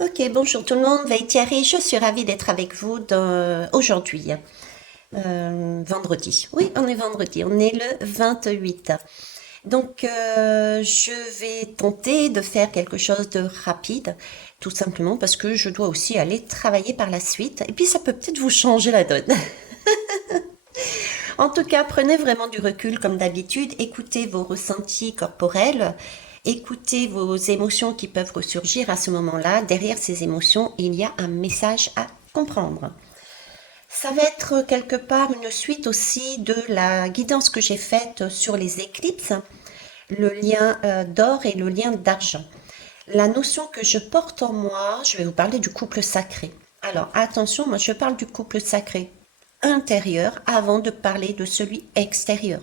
Ok, bonjour tout le monde, Thierry, je suis ravie d'être avec vous aujourd'hui, vendredi. Oui, on est vendredi, on est le 28. Donc, je vais tenter de faire quelque chose de rapide, tout simplement parce que je dois aussi aller travailler par la suite, et puis ça peut peut-être vous changer la donne. En tout cas, prenez vraiment du recul comme d'habitude, écoutez vos ressentis corporels, écoutez vos émotions qui peuvent ressurgir à ce moment-là. Derrière ces émotions, il y a un message à comprendre. Ça va être quelque part une suite aussi de la guidance que j'ai faite sur les éclipses, le lien d'or et le lien d'argent. La notion que je porte en moi, je vais vous parler du couple sacré. Alors attention, moi je parle du couple sacré intérieur avant de parler de celui extérieur.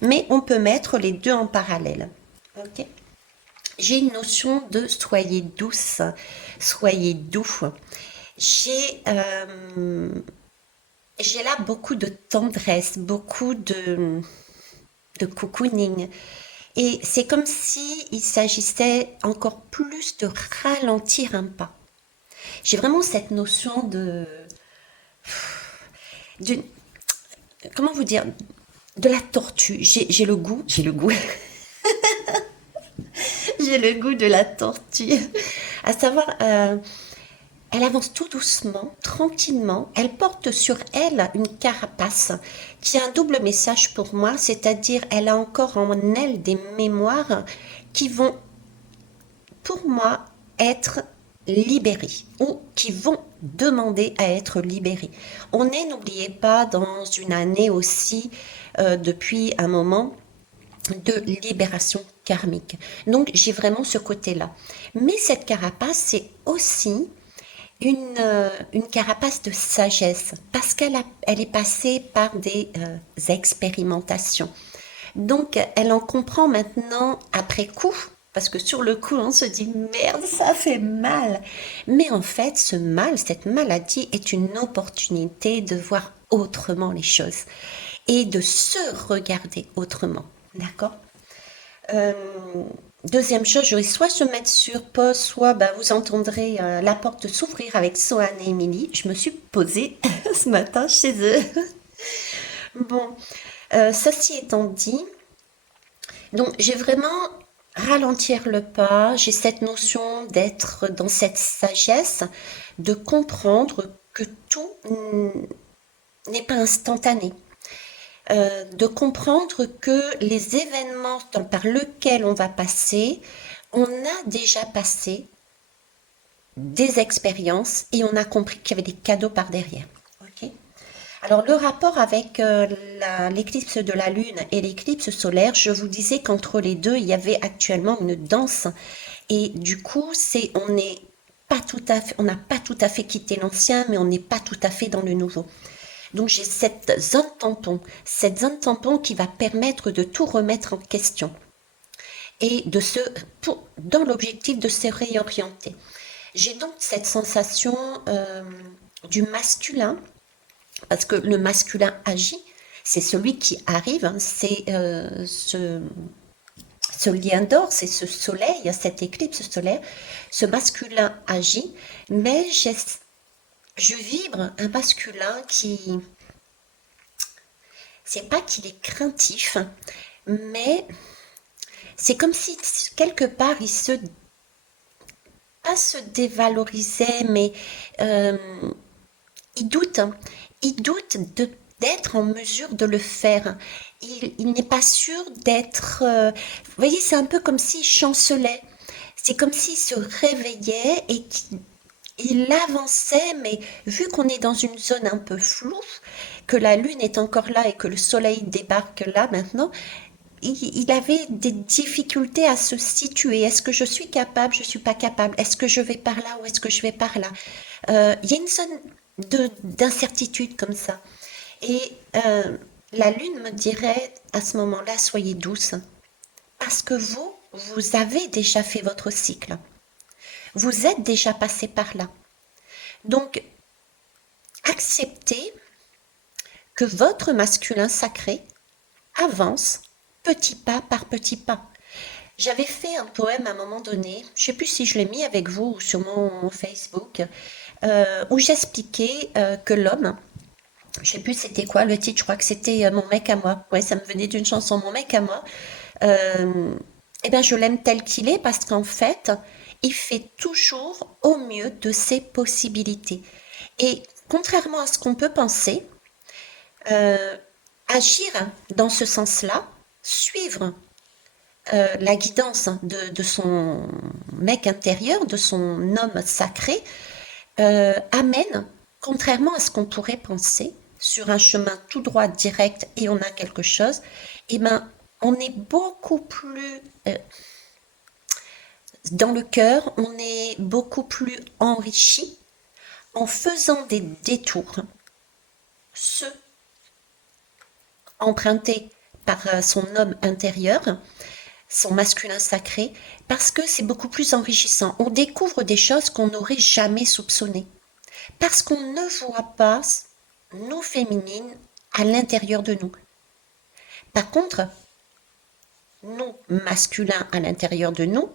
Mais on peut mettre les deux en parallèle. Ok. J'ai une notion de soyez douce, soyez doux. J'ai j'ai là beaucoup de tendresse, beaucoup de cocooning. Et c'est comme si il s'agissait encore plus de ralentir un pas. J'ai vraiment cette notion d'une, comment vous dire, de la tortue. J'ai le goût, j'ai le goût de la tortue. À savoir, elle avance tout doucement, tranquillement. Elle porte sur elle une carapace qui a un double message pour moi, c'est-à-dire elle a encore en elle des mémoires qui vont, pour moi, être libérées ou qui vont demander à être libérées. On est, n'oubliez pas, dans une année aussi, depuis un moment, de libération karmique. Donc j'ai vraiment ce côté-là. Mais cette carapace, c'est aussi une carapace de sagesse parce elle est passée par des expérimentations. Donc elle en comprend maintenant après coup, parce que sur le coup on se dit merde, ça fait mal. Mais en fait, ce mal, cette maladie est une opportunité de voir autrement les choses et de se regarder autrement. D'accord. euh, Deuxième chose, je vais soit se mettre sur pause, soit bah, vous entendrez la porte s'ouvrir avec Sohan et Emily. Je me suis posée ce matin chez eux. Bon, ceci étant dit, donc j'ai vraiment ralentir le pas. J'ai cette notion d'être dans cette sagesse, de comprendre que tout n'est pas instantané. De comprendre que les événements par lesquels on va passer, on a déjà passé des expériences et on a compris qu'il y avait des cadeaux par derrière. Ok. Alors le rapport avec l'éclipse de la Lune et l'éclipse solaire, je vous disais qu'entre les deux, il y avait actuellement une danse et du coup, on n'est pas tout à fait, on n'a pas tout à fait quitté l'ancien, mais on n'est pas tout à fait dans le nouveau. Donc j'ai cette zone tampon qui va permettre de tout remettre en question et dans l'objectif de se réorienter. J'ai donc cette sensation du masculin, parce que le masculin agit, c'est celui qui arrive, hein, c'est ce lien d'or, c'est ce soleil, cette éclipse solaire, ce masculin agit, mais je vibre un masculin c'est pas qu'il est craintif, mais c'est comme si quelque part pas se dévalorisait, mais euh, il doute, hein. Il doute d'être en mesure de le faire. Il n'est pas sûr d'être. Vous voyez, c'est un peu comme s'il chancelait. C'est comme s'il se réveillait et qu'il avançait, mais vu qu'on est dans une zone un peu floue, que la lune est encore là et que le soleil débarque là maintenant, il avait des difficultés à se situer. Est-ce que je suis capable? Je suis pas capable. Est-ce que je vais par là ou est-ce que je vais par là? Il y a une zone d'incertitude comme ça. Et la lune me dirait à ce moment-là, soyez douce, parce que vous avez déjà fait votre cycle. Vous êtes déjà passé par là. Donc, acceptez que votre masculin sacré avance petit pas par petit pas. J'avais fait un poème à un moment donné, je sais plus si je l'ai mis avec vous ou sur mon Facebook, où j'expliquais que l'homme, je sais plus c'était quoi le titre, je crois que c'était Mon mec à moi. Ouais, ça me venait d'une chanson Mon mec à moi. Euh, eh bien, je l'aime tel qu'il est parce qu'en fait, il fait toujours au mieux de ses possibilités. Et contrairement à ce qu'on peut penser, euh, agir dans ce sens-là, suivre la guidance de son mec intérieur, de son homme sacré, amène, contrairement à ce qu'on pourrait penser, sur un chemin tout droit, direct, et on a quelque chose, eh ben, on est beaucoup plus dans le cœur, on est beaucoup plus enrichi en faisant des détours, ceux empruntés par son homme intérieur, son masculin sacré, parce que c'est beaucoup plus enrichissant. On découvre des choses qu'on n'aurait jamais soupçonnées, parce qu'on ne voit pas nos féminines à l'intérieur de nous. Par contre, nous, masculins à l'intérieur de nous,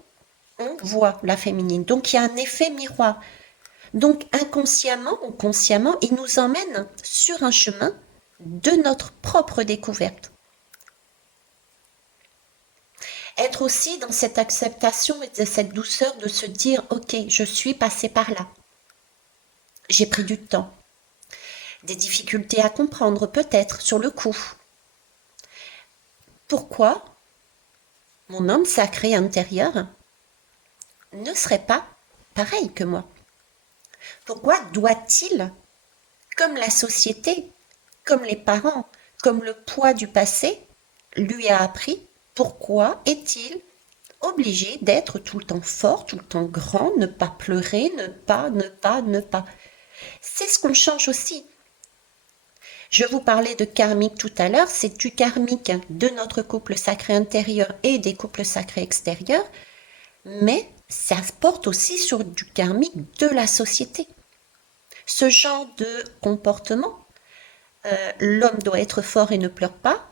on voit la féminine. Donc il y a un effet miroir. Donc inconsciemment ou consciemment, il nous emmène sur un chemin de notre propre découverte. Être aussi dans cette acceptation et de cette douceur de se dire, ok, je suis passé par là. J'ai pris du temps. Des difficultés à comprendre peut-être sur le coup. Pourquoi mon homme sacré intérieur ne serait pas pareil que moi? Pourquoi doit-il, comme la société, comme les parents, comme le poids du passé lui a appris, pourquoi est-il obligé d'être tout le temps fort, tout le temps grand, ne pas pleurer, ne pas. C'est ce qu'on change aussi. Je vous parlais de karmique tout à l'heure, c'est du karmique de notre couple sacré intérieur et des couples sacrés extérieurs, mais ça porte aussi sur du karmique de la société. Ce genre de comportement, l'homme doit être fort et ne pleure pas,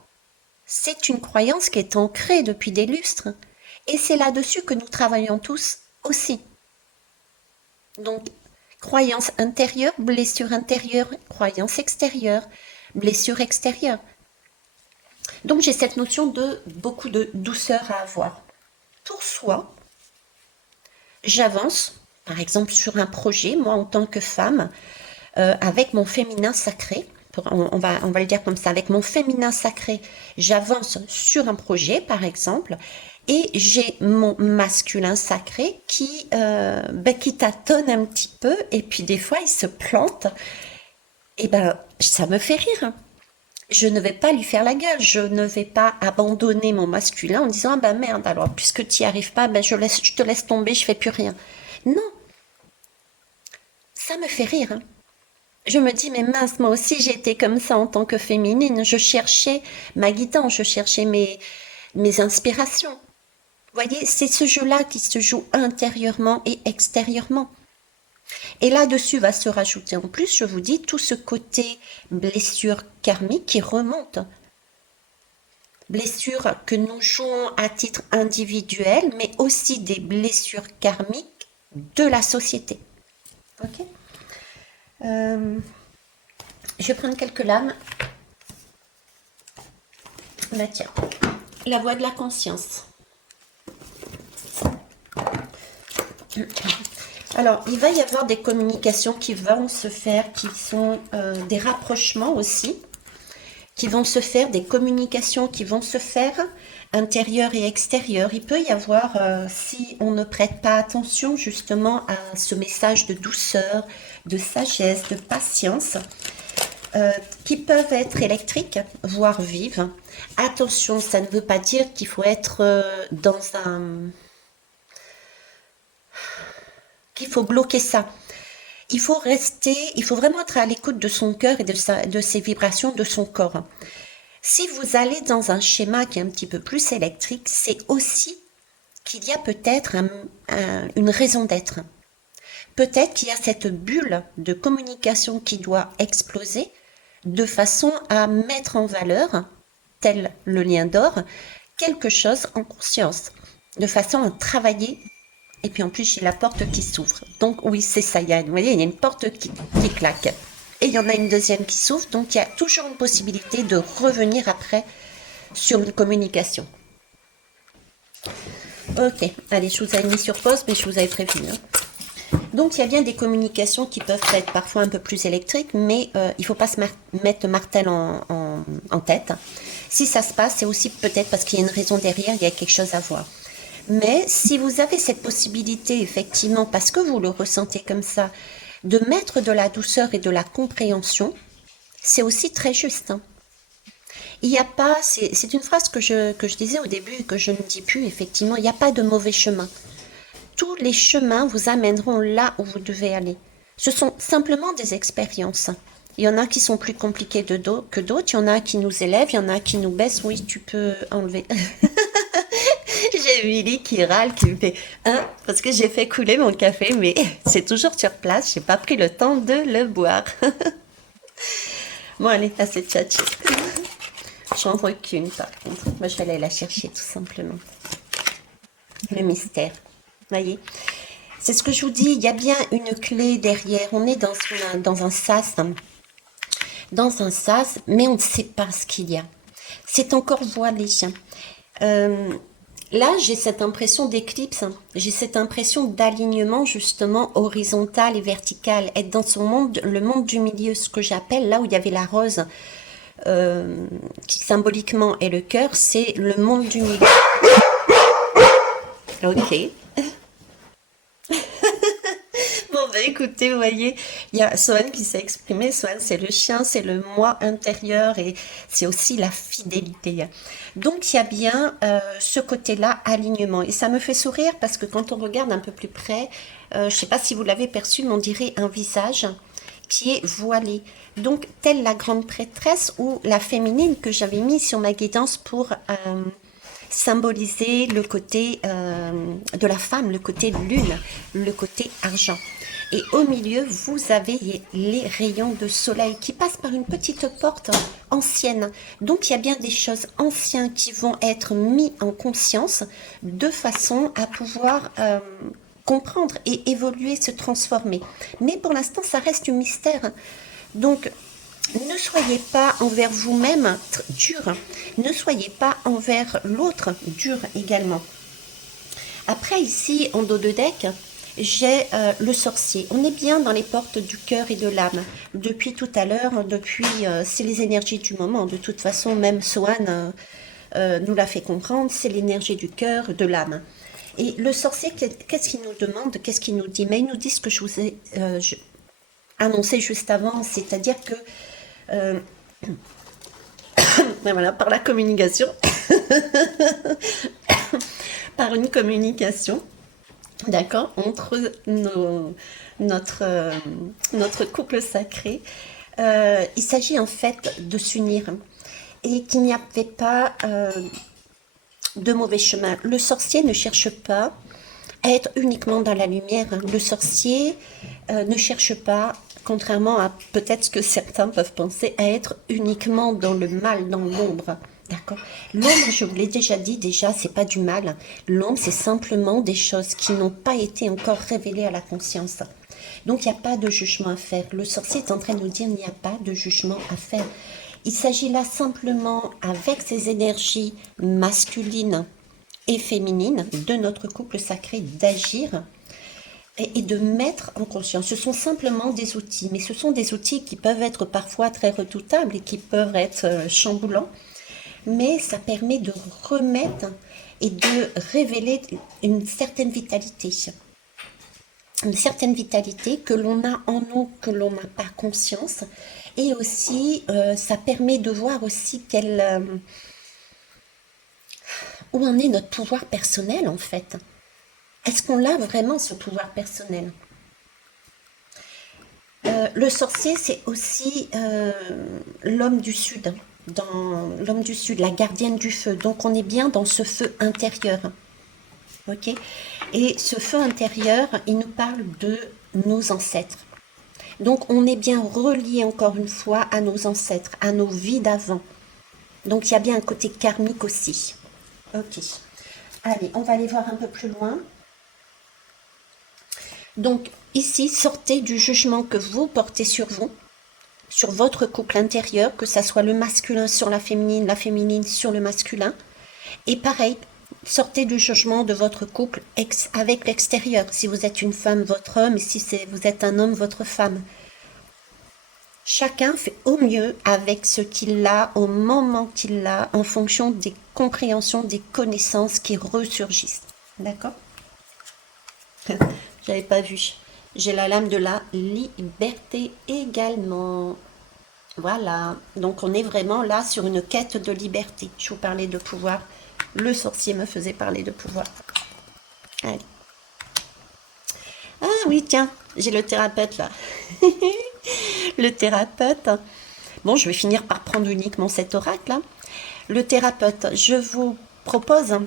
c'est une croyance qui est ancrée depuis des lustres. Et c'est là-dessus que nous travaillons tous aussi. Donc, croyance intérieure, blessure intérieure, croyance extérieure, blessure extérieure. Donc, j'ai cette notion de beaucoup de douceur à avoir. Pour soi, j'avance, par exemple, sur un projet, moi en tant que femme, avec mon féminin sacré. On va le dire comme ça, avec mon féminin sacré, j'avance sur un projet, par exemple, et j'ai mon masculin sacré qui tâtonne un petit peu, et puis des fois il se plante, et ben ça me fait rire. Je ne vais pas lui faire la gueule, je ne vais pas abandonner mon masculin en disant ah ben merde alors puisque tu n'y arrives pas, ben je te laisse tomber, je fais plus rien. Non, ça me fait rire. Je me dis, mais mince, moi aussi j'étais comme ça en tant que féminine. Je cherchais ma guidance, je cherchais mes inspirations. Vous voyez, c'est ce jeu-là qui se joue intérieurement et extérieurement. Et là-dessus va se rajouter en plus, je vous dis, tout ce côté blessure karmique qui remonte. Blessures que nous jouons à titre individuel, mais aussi des blessures karmiques de la société. Ok. Je vais prendre quelques lames. Là, tiens. La voix de la conscience. Alors, il va y avoir des communications qui vont se faire, qui sont des rapprochements aussi, qui vont se faire, des communications qui vont se faire, intérieures et extérieures. Il peut y avoir, si on ne prête pas attention justement à ce message de douceur, de sagesse, de patience, qui peuvent être électriques, voire vives. Attention, ça ne veut pas dire qu'il faut être qu'il faut bloquer ça. Il faut vraiment être à l'écoute de son cœur et de ses vibrations, de son corps. Si vous allez dans un schéma qui est un petit peu plus électrique, c'est aussi qu'il y a peut-être une raison d'être. Peut-être qu'il y a cette bulle de communication qui doit exploser de façon à mettre en valeur, tel le lien d'or, quelque chose en conscience. de façon à travailler. Et puis en plus, j'ai la porte qui s'ouvre. Donc oui, c'est ça. Vous voyez, il y a une porte qui claque. Et il y en a une deuxième qui s'ouvre. Donc il y a toujours une possibilité de revenir après sur une communication. Ok, allez, je vous avais mis sur pause, mais je vous avais prévenu. Donc il y a bien des communications qui peuvent être parfois un peu plus électriques, mais il ne faut pas se mettre le martel en tête. Si ça se passe, c'est aussi peut-être parce qu'il y a une raison derrière, il y a quelque chose à voir. Mais si vous avez cette possibilité, effectivement, parce que vous le ressentez comme ça, de mettre de la douceur et de la compréhension, c'est aussi très juste. Hein. Il n'y a pas, c'est une phrase que je disais au début et que je ne dis plus, effectivement, il n'y a pas de mauvais chemin. Tous les chemins vous amèneront là où vous devez aller. Ce sont simplement des expériences. Il y en a qui sont plus compliquées que d'autres, il y en a qui nous élèvent, il y en a qui nous baissent. Oui, tu peux enlever. J'ai Willy qui râle, qui me fait hein, parce que j'ai fait couler mon café, mais c'est toujours sur place, j'ai pas pris le temps de le boire. Bon, allez, assez de tchatchi. J'en vois qu'une par contre. Moi, je vais aller la chercher tout simplement. Le mystère. Voyez, c'est ce que je vous dis, il y a bien une clé derrière. On est dans un sas, hein. Dans un sas, mais on ne sait pas ce qu'il y a. C'est encore voilé. Euh, Là, j'ai cette impression d'éclipse, hein. J'ai cette impression d'alignement justement horizontal et vertical, être dans son monde, le monde du milieu, ce que j'appelle là où il y avait la rose, qui symboliquement est le cœur, c'est le monde du milieu. Ok. Bon, bah écoutez, vous voyez, il y a Swan qui s'est exprimé. Swan, c'est le chien, c'est le moi intérieur et c'est aussi la fidélité. Donc, il y a bien ce côté-là, alignement. Et ça me fait sourire parce que quand on regarde un peu plus près, je ne sais pas si vous l'avez perçu, mais on dirait un visage qui est voilé. Donc, telle la grande prêtresse ou la féminine que j'avais mis sur ma guidance pour symboliser le côté de la femme, le côté lune, le côté argent. Et au milieu, vous avez les rayons de soleil qui passent par une petite porte ancienne. Donc, il y a bien des choses anciennes qui vont être mises en conscience de façon à pouvoir comprendre et évoluer, se transformer. Mais pour l'instant, ça reste du mystère. Donc, ne soyez pas envers vous-même dur. Ne soyez pas envers l'autre dur également. Après, ici, en dos de deck, j'ai le sorcier. On est bien dans les portes du cœur et de l'âme. Depuis tout à l'heure, c'est les énergies du moment. De toute façon, même Swan nous l'a fait comprendre, c'est l'énergie du cœur, de l'âme. Et le sorcier, qu'est-ce qu'il nous demande? Qu'est-ce qu'il nous dit? Mais il nous dit ce que je vous ai annoncé juste avant, c'est-à-dire que voilà, par la communication, par une communication, d'accord, entre notre couple sacré, il s'agit en fait de s'unir et qu'il n'y avait pas de mauvais chemin. Le sorcier ne cherche pas à être uniquement dans la lumière. Le sorcier ne cherche pas, contrairement à peut-être ce que certains peuvent penser, à être uniquement dans le mal, dans l'ombre. D'accord. L'ombre, je vous l'ai déjà dit, c'est pas du mal. L'ombre, c'est simplement des choses qui n'ont pas été encore révélées à la conscience. Donc, il n'y a pas de jugement à faire. Le sorcier est en train de nous dire, il n'y a pas de jugement à faire. Il s'agit là simplement, avec ces énergies masculines et féminines de notre couple sacré, d'agir et de mettre en conscience. Ce sont simplement des outils, mais ce sont des outils qui peuvent être parfois très redoutables et qui peuvent être chamboulants, mais ça permet de remettre et de révéler une certaine vitalité. Une certaine vitalité que l'on a en nous, que l'on n'a pas conscience. Et aussi, ça permet de voir aussi où en est notre pouvoir personnel en fait. Est-ce qu'on a vraiment ce pouvoir personnel? Le sorcier, c'est aussi l'homme du Sud, dans l'homme du Sud, la gardienne du feu. Donc on est bien dans ce feu intérieur. Ok. Et ce feu intérieur, il nous parle de nos ancêtres. Donc on est bien relié encore une fois à nos ancêtres, à nos vies d'avant. Donc il y a bien un côté karmique aussi. Ok. Allez, on va aller voir un peu plus loin. Donc, ici, sortez du jugement que vous portez sur vous, sur votre couple intérieur, que ça soit le masculin sur la féminine sur le masculin. Et pareil, sortez du jugement de votre couple avec l'extérieur. Si vous êtes une femme, votre homme, et si vous êtes un homme, votre femme. Chacun fait au mieux avec ce qu'il a au moment qu'il l'a, en fonction des compréhensions, des connaissances qui ressurgissent. D'accord? J'avais pas vu. J'ai la lame de la liberté également. Voilà. Donc on est vraiment là sur une quête de liberté. Je vous parlais de pouvoir. Le sorcier me faisait parler de pouvoir. Allez. Ah oui, tiens, j'ai le thérapeute là. Le thérapeute. Bon, je vais finir par prendre uniquement cet oracle là. Le thérapeute, je vous propose.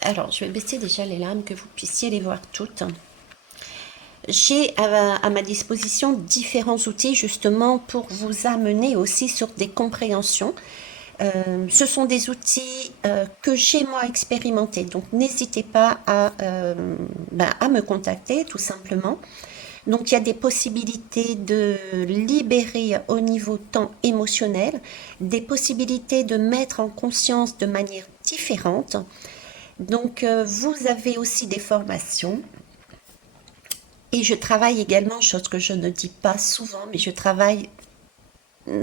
Alors, je vais baisser déjà les lames que vous puissiez les voir toutes. J'ai à ma disposition différents outils justement pour vous amener aussi sur des compréhensions. Ce sont des outils que j'ai moi expérimentés, donc n'hésitez pas à me contacter tout simplement. Donc il y a des possibilités de libérer au niveau temps émotionnel, des possibilités de mettre en conscience de manière différente. Donc vous avez aussi des formations. Et je travaille également, chose que je ne dis pas souvent, mais je travaille,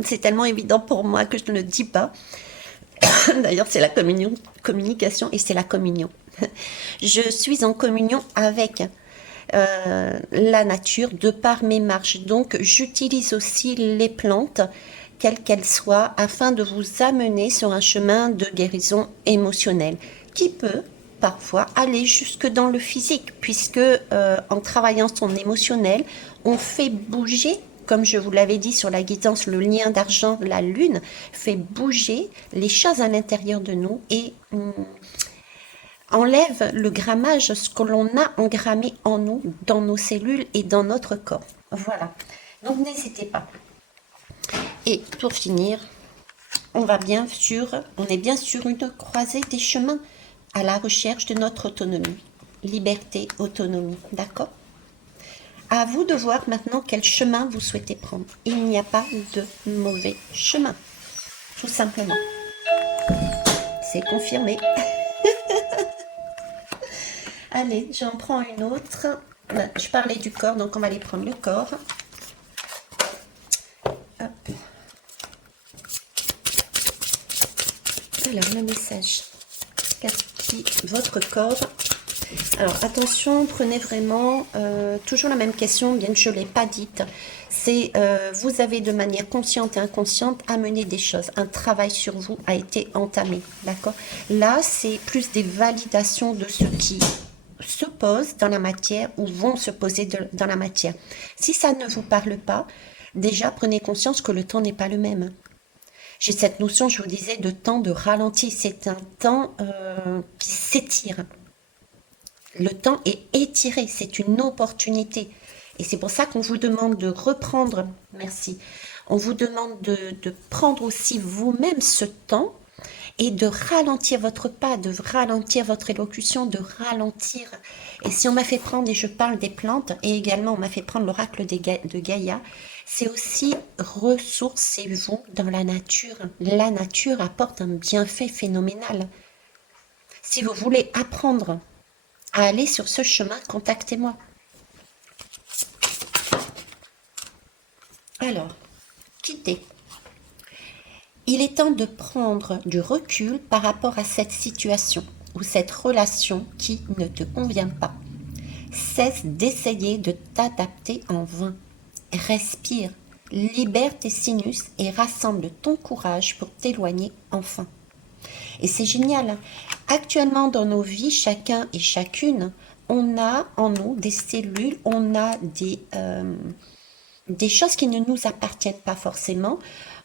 c'est tellement évident pour moi que je ne le dis pas. D'ailleurs, c'est la communication et c'est la communion. Je suis en communion avec la nature de par mes marches. Donc, j'utilise aussi les plantes, quelles qu'elles soient, afin de vous amener sur un chemin de guérison émotionnelle qui peut parfois aller jusque dans le physique, puisque en travaillant son émotionnel, on fait bouger, comme je vous l'avais dit sur la guidance, le lien d'argent, la lune, fait bouger les choses à l'intérieur de nous et enlève le grammage, ce que l'on a engrammé en nous, dans nos cellules et dans notre corps. Voilà. Donc n'hésitez pas. Et pour finir, on est bien sur une croisée des chemins à la recherche de notre autonomie. Liberté, autonomie, d'accord? À vous de voir maintenant quel chemin vous souhaitez prendre. Il n'y a pas de mauvais chemin, tout simplement. C'est confirmé. Allez, j'en prends une autre. Je parlais du corps, donc on va aller prendre le corps. Hop. Alors, le message. Votre corps. Alors, attention, prenez vraiment toujours la même question, bien que je ne l'ai pas dite. C'est, vous avez de manière consciente et inconsciente amené des choses. Un travail sur vous a été entamé, d'accord? Là, c'est plus des validations de ce qui se posent dans la matière ou vont se poser dans la matière. Si ça ne vous parle pas, déjà, prenez conscience que le temps n'est pas le même. J'ai cette notion, je vous disais, de temps de ralenti. C'est un temps qui s'étire. Le temps est étiré, c'est une opportunité. Et c'est pour ça qu'on vous demande de reprendre, merci, on vous demande de prendre aussi vous-même ce temps et de ralentir votre pas, de ralentir votre élocution, de ralentir. Et si on m'a fait prendre, et je parle des plantes, et également on m'a fait prendre l'oracle de Gaïa, c'est aussi ressourcez-vous dans la nature. La nature apporte un bienfait phénoménal. Si vous voulez apprendre à aller sur ce chemin, contactez-moi. Alors, quittez. Il est temps de prendre du recul par rapport à cette situation ou cette relation qui ne te convient pas. Cesse d'essayer de t'adapter en vain. Respire, libère tes sinus et rassemble ton courage pour t'éloigner enfin. Et c'est génial. Actuellement dans nos vies, chacun et chacune, on a en nous des cellules, on a des choses qui ne nous appartiennent pas forcément.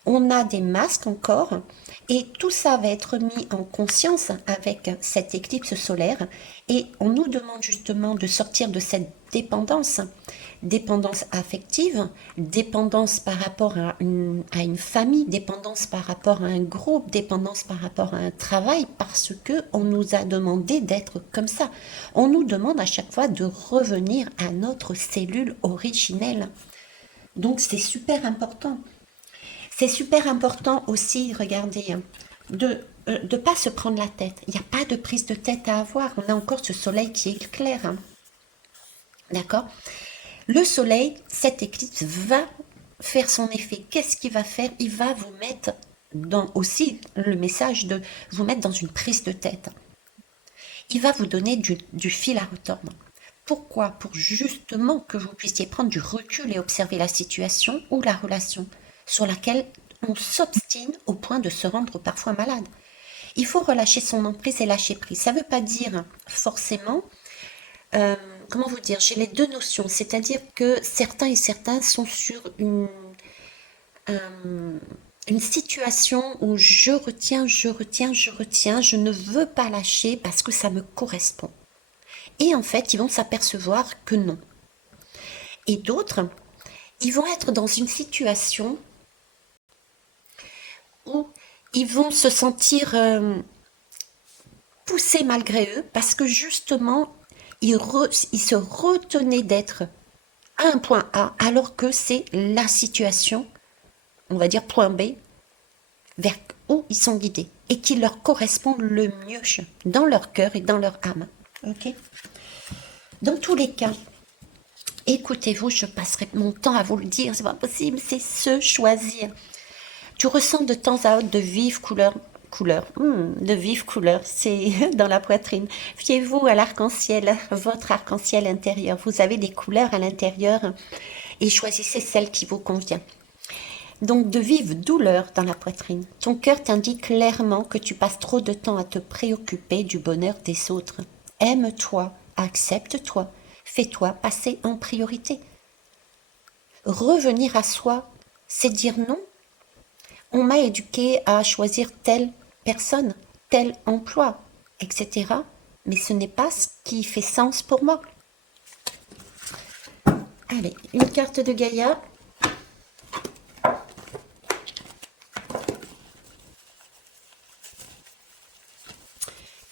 On a des masques encore et tout ça va être mis en conscience avec cette éclipse solaire et on nous demande justement de sortir de cette dépendance, dépendance affective, dépendance par rapport à une famille, dépendance par rapport à un groupe, dépendance par rapport à un travail, parce que on nous a demandé d'être comme ça. On nous demande à chaque fois de revenir à notre cellule originelle. Donc c'est super important. C'est super important aussi, regardez, hein, de ne pas se prendre la tête. Il n'y a pas de prise de tête à avoir. On a encore ce soleil qui est clair. Hein. D'accord? Le soleil, cette éclipse va faire son effet. Qu'est-ce qu'il va faire? Il va vous mettre dans aussi le message de vous mettre dans une prise de tête. Il va vous donner du fil à retordre. Pourquoi? Pour justement que vous puissiez prendre du recul et observer la situation ou la relation sur laquelle on s'obstine au point de se rendre parfois malade. Il faut relâcher son emprise et lâcher prise. Ça ne veut pas dire forcément, comment vous dire, j'ai les deux notions, c'est-à-dire que certains et certains sont sur une situation où je retiens, je ne veux pas lâcher parce que ça me correspond. Et en fait, ils vont s'apercevoir que non. Et d'autres, ils vont être dans une situation où ils vont se sentir poussés malgré eux parce que justement, ils se retenaient d'être à un point A alors que c'est la situation, on va dire point B, vers où ils sont guidés et qui leur correspond le mieux dans leur cœur et dans leur âme. Ok? Dans tous les cas, écoutez-vous, je passerai mon temps à vous le dire, c'est pas possible, c'est se choisir. Tu ressens de temps à autre de vives couleurs, de vives couleurs, c'est dans la poitrine. Fiez-vous à l'arc-en-ciel, votre arc-en-ciel intérieur. Vous avez des couleurs à l'intérieur et choisissez celle qui vous convient. Donc de vives douleurs dans la poitrine. Ton cœur t'indique clairement que tu passes trop de temps à te préoccuper du bonheur des autres. Aime-toi, accepte-toi, fais-toi passer en priorité. Revenir à soi, c'est dire non. On m'a éduqué à choisir telle personne, tel emploi, etc. Mais ce n'est pas ce qui fait sens pour moi. Allez, une carte de Gaïa.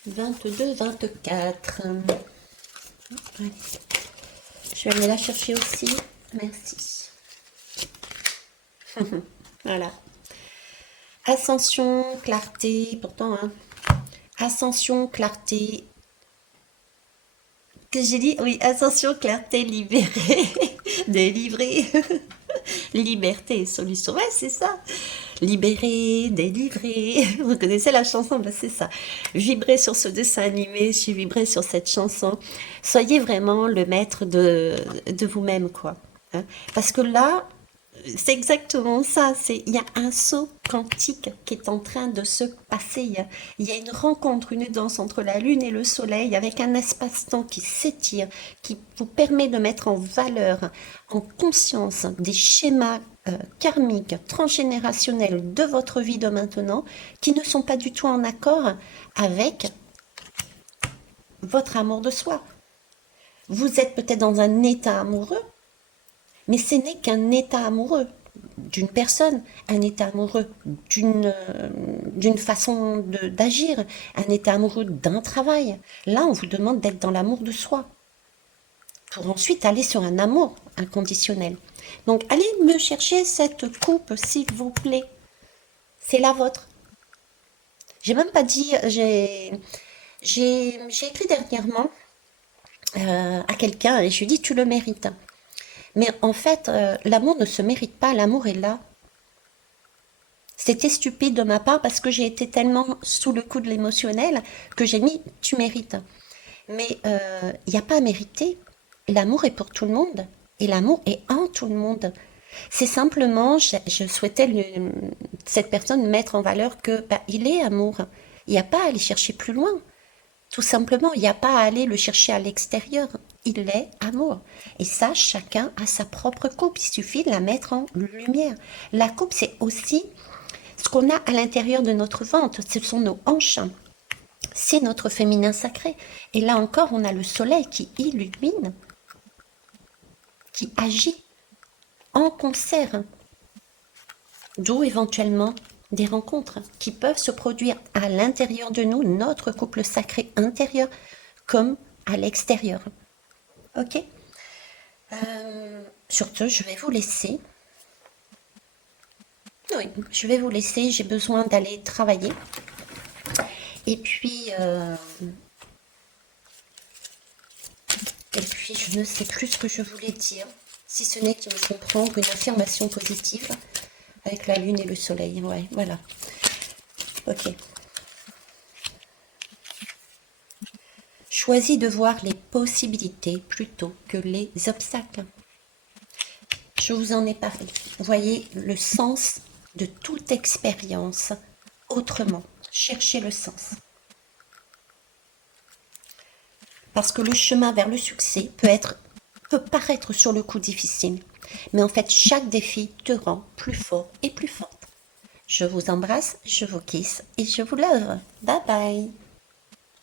« 22, 24. » Allez. Je vais aller la chercher aussi. Merci. Voilà. Ascension, clarté, pourtant, hein. Ascension, clarté. Que j'ai dit? Oui, ascension, clarté, libérée, délivrée. Liberté, solution. Ouais, c'est ça. Libéré, délivré. Vous connaissez la chanson? Ben, c'est ça. Vibrez sur ce dessin animé, je vibrerai sur cette chanson. Soyez vraiment le maître de vous-même, quoi. Hein. Parce que là, c'est exactement ça. Il y a un saut quantique qui est en train de se passer. Il y a une rencontre, une danse entre la Lune et le Soleil avec un espace-temps qui s'étire, qui vous permet de mettre en valeur, en conscience des schémas karmiques, transgénérationnels de votre vie de maintenant qui ne sont pas du tout en accord avec votre amour de soi. Vous êtes peut-être dans un état amoureux, mais ce n'est qu'un état amoureux d'une personne, un état amoureux d'une façon d'agir, un état amoureux d'un travail. Là, on vous demande d'être dans l'amour de soi pour ensuite aller sur un amour inconditionnel. Donc, allez me chercher cette coupe, s'il vous plaît. C'est la vôtre. J'ai même pas dit, j'ai écrit dernièrement à quelqu'un et je lui ai dit, tu le mérites. Mais en fait, l'amour ne se mérite pas, l'amour est là. C'était stupide de ma part parce que j'ai été tellement sous le coup de l'émotionnel que j'ai mis « tu mérites ». Mais il n'y a pas à mériter. L'amour est pour tout le monde et l'amour est en tout le monde. C'est simplement, je souhaitais cette personne mettre en valeur que il est amour. Il n'y a pas à aller chercher plus loin. Tout simplement, il n'y a pas à aller le chercher à l'extérieur. Il est amour. Et ça, chacun a sa propre coupe. Il suffit de la mettre en lumière. La coupe, c'est aussi ce qu'on a à l'intérieur de notre ventre. Ce sont nos hanches. C'est notre féminin sacré. Et là encore, on a le soleil qui illumine qui agit en concert. D'où éventuellement des rencontres qui peuvent se produire à l'intérieur de nous, notre couple sacré intérieur, comme à l'extérieur. Ok. Sur ce, je vais vous laisser. Oui, je vais vous laisser. J'ai besoin d'aller travailler. Et puis, je ne sais plus ce que je voulais dire, si ce n'est qu'il me faut prendre une affirmation positive avec la lune et le soleil. Ouais, voilà. Ok. Choisis de voir les possibilités plutôt que les obstacles. Je vous en ai parlé. Voyez le sens de toute expérience autrement. Cherchez le sens. Parce que le chemin vers le succès peut paraître sur le coup difficile. Mais en fait, chaque défi te rend plus fort et plus forte. Je vous embrasse, je vous kiss et je vous love. Bye bye.